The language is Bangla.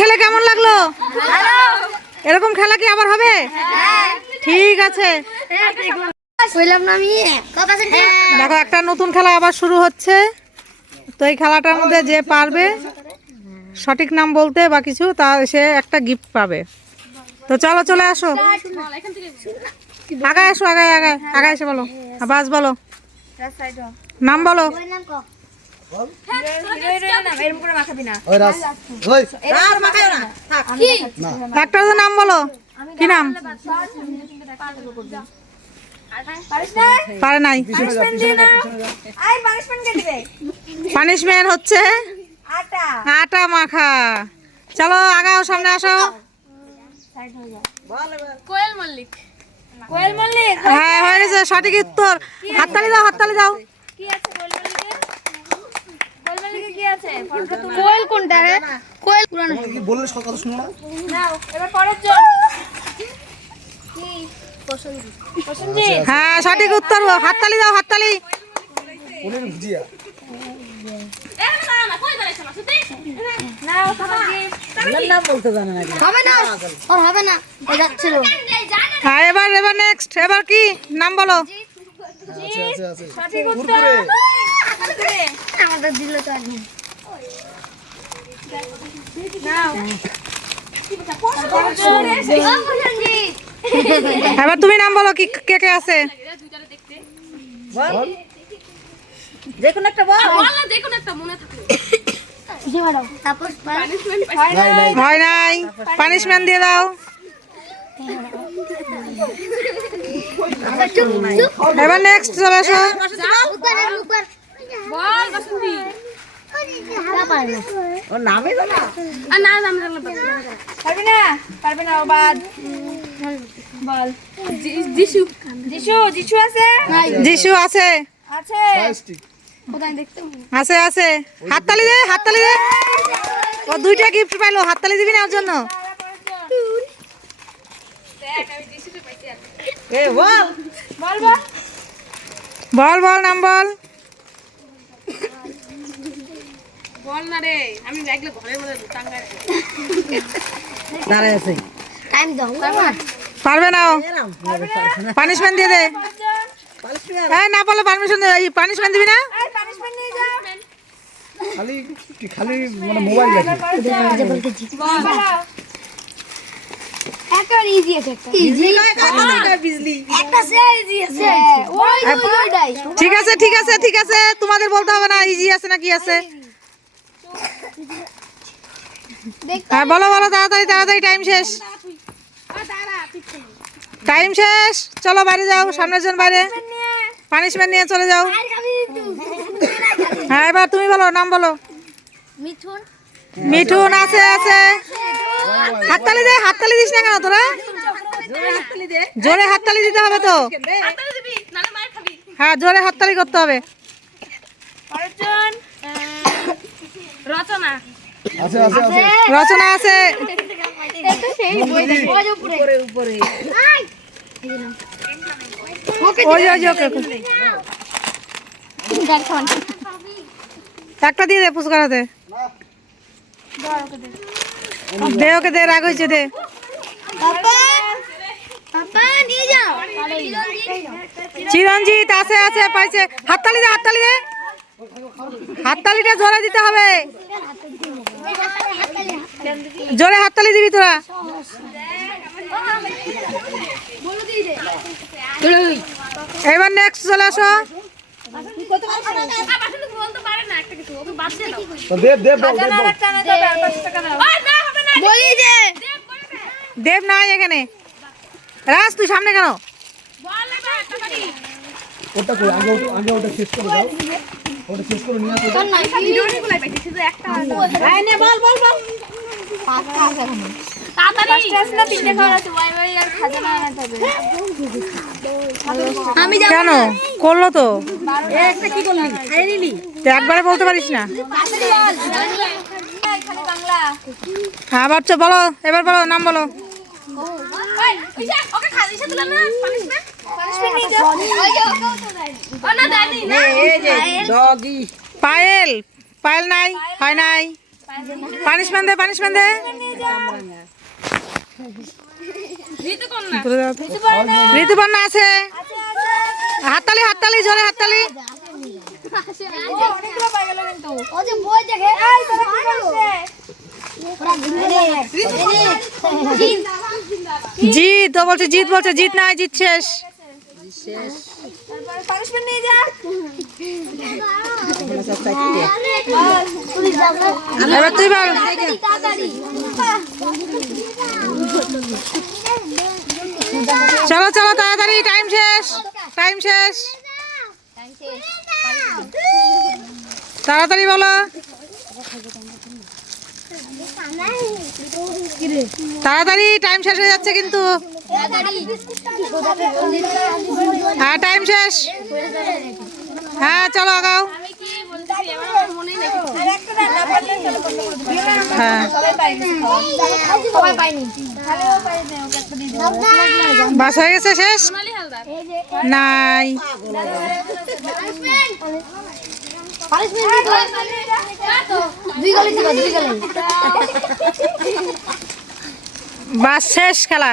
খেলে কেমন লাগল? এরকম খেলা কি আবার হবে? ঠিক আছে। দেখো একটা নতুন খেলা আবার শুরু হচ্ছে। তো এই খেলাটার মধ্যে যে পারবে সঠিক নাম বলতে বা কিছু তা সে একটা গিফট পাবে। তো চলো চলে আসো। আগায় আসো আগায় আগায় আগায় এসে বলো। আবাস বলো। নাম বলো। নাম বলো। কি নাম? পারে নাই? পানিশমেন্ট হচ্ছে আটা। মাখা। চলো আগাও সামনে আসো। কোয়েল মল্লিক। হ্যাঁ হয়ে গেছে। সঠিক উত্তর। হাততালি দাও হাততালি দাও। কোয়েল কোনটা রে? কোয়েল পুরানো কি বললে সব কথা শুনো না? হ্যাঁ সঠিক উত্তর হাততালি দাও হাততালি। ভুজিয়া? হবে না ওর হবে না ও যাচ্ছিল। হ্যাঁ এবার এবার নেক্সট এবার কি? নাম বলো। আমাদের দিল তো আর নেই। এবার তুমি নাম বলো কি কে কে আছে? একটা মনে নাই হয় নাই। পানিশমেন্ট দিয়ে দাও। এবার নেক্সট চলে আসো। বল বাসন্তী। তা পারে না। না নাম পারবে না? পারবে না বাদ বল। যিশু। যিশু যিশু আছে? যিশু আছে। আছে। হাততালি দে হাততালি দে। ও দুইটা গিফট পাইলো। হাততালি দিবি না ওর জন্য? বল বল। বল বল নাম বল। বল না রে আমি লাগলে ঘরের মধ্যে টাঙ্গায় টাইম দাও। পারবে না পানিশমেন্ট দিয়ে দে। হ্যাঁ না বলে পারমিশন পানিশমেন্ট দিবি না? খালি খালি মানে মোবাইল দেখে। একটা ইজি আছে একটা। ইজি একটা সে ইজি আছে। ওই ওই ঠিক আছে ঠিক আছে ঠিক আছে। তোমাদের বলতে হবে না ইজি আছে না কি আছে। হ্যাঁ বলো বলো তাড়াতাড়ি তাড়াতাড়ি টাইম শেষ। টাইম শেষ। চলো বাইরে যাও সামনের জন বাইরে। পানিশমেন্ট নিয়ে চলে যাও। হ্যাঁ এবার তুমি বলো নাম বলো। মিঠুন। মিঠুন আছে আছে। হাততালি দে হাততালি দিস না কেন তোরা? জোরে হাততালি দিতে হবে তো। হাততালি দিবি নালে মার খাবি। হ্যাঁ জোরে হাততালি করতে হবে। রচনা। আছে রচনা একটা দিয়ে দে পুচকারাতে দে ওকে দে রাগ হয়েছে দে। চিরঞ্জিত আছে আছে পাইছে। হাততালি দে হাততালি দে। হাততালিটা জোরে দিতে হবে। জোরে হাততালি দিবি তোরা। এবার নেক্সট চলে আসো। বাসন্তী বলতে পারে না একটা কিছু ওকে বাদ দিয়ে দাও তো দেব দেব বল দেব। বল ওই না হবে না বলি দে দেব নাই এখানে। রাজ তুই সামনে কেন? ওটা আগে ওটা শেষ করে দাও। ওটা শেষ করে নিয়ে আসো। পাইছি শুধু একটা নে। বল বল বল। পাঁচটা না তিনটে খাওয়া আছে ওয়াই ওয়াই আর খাজা না আনাতে হবে আমি কেন? করল তো। তো একবারে বলতে পারিস না। এখানে বাংলা। হ্যাঁ বাচ্চা বলো এবার বলো নাম বলো। ওকে খালি দিলাম না পানিশমেন্ট পানিশমেন্ট পায়েল। পায়েল নাই হয় নাই। পানিশমেন্ট দে পানিশমেন্ট দে। ঋতুপর্ণা। আছে। হাততালি হাততালি জোরে হাততালি। অনেকগুলো পাই গেল কিন্তু ও যে বই দেখে এই তোরা কি করছে জিত ও বলছে জিত বলছে জিত নাই জিত শেষ। পানিশমেন্ট নিয়ে যা। এবার তুই বল। চলো চলো তাড়াতাড়ি টাইম শেষ টাইম শেষ। তাড়াতাড়ি বলো। তাড়াতাড়ি টাইম শেষ হয়ে যাচ্ছে কিন্তু। হ্যাঁ টাইম শেষ। হ্যাঁ চলো আগাও। হ্যাঁ। বাস হয়ে গেছে, শেষ? নাই। বাস শেষ, খেলা।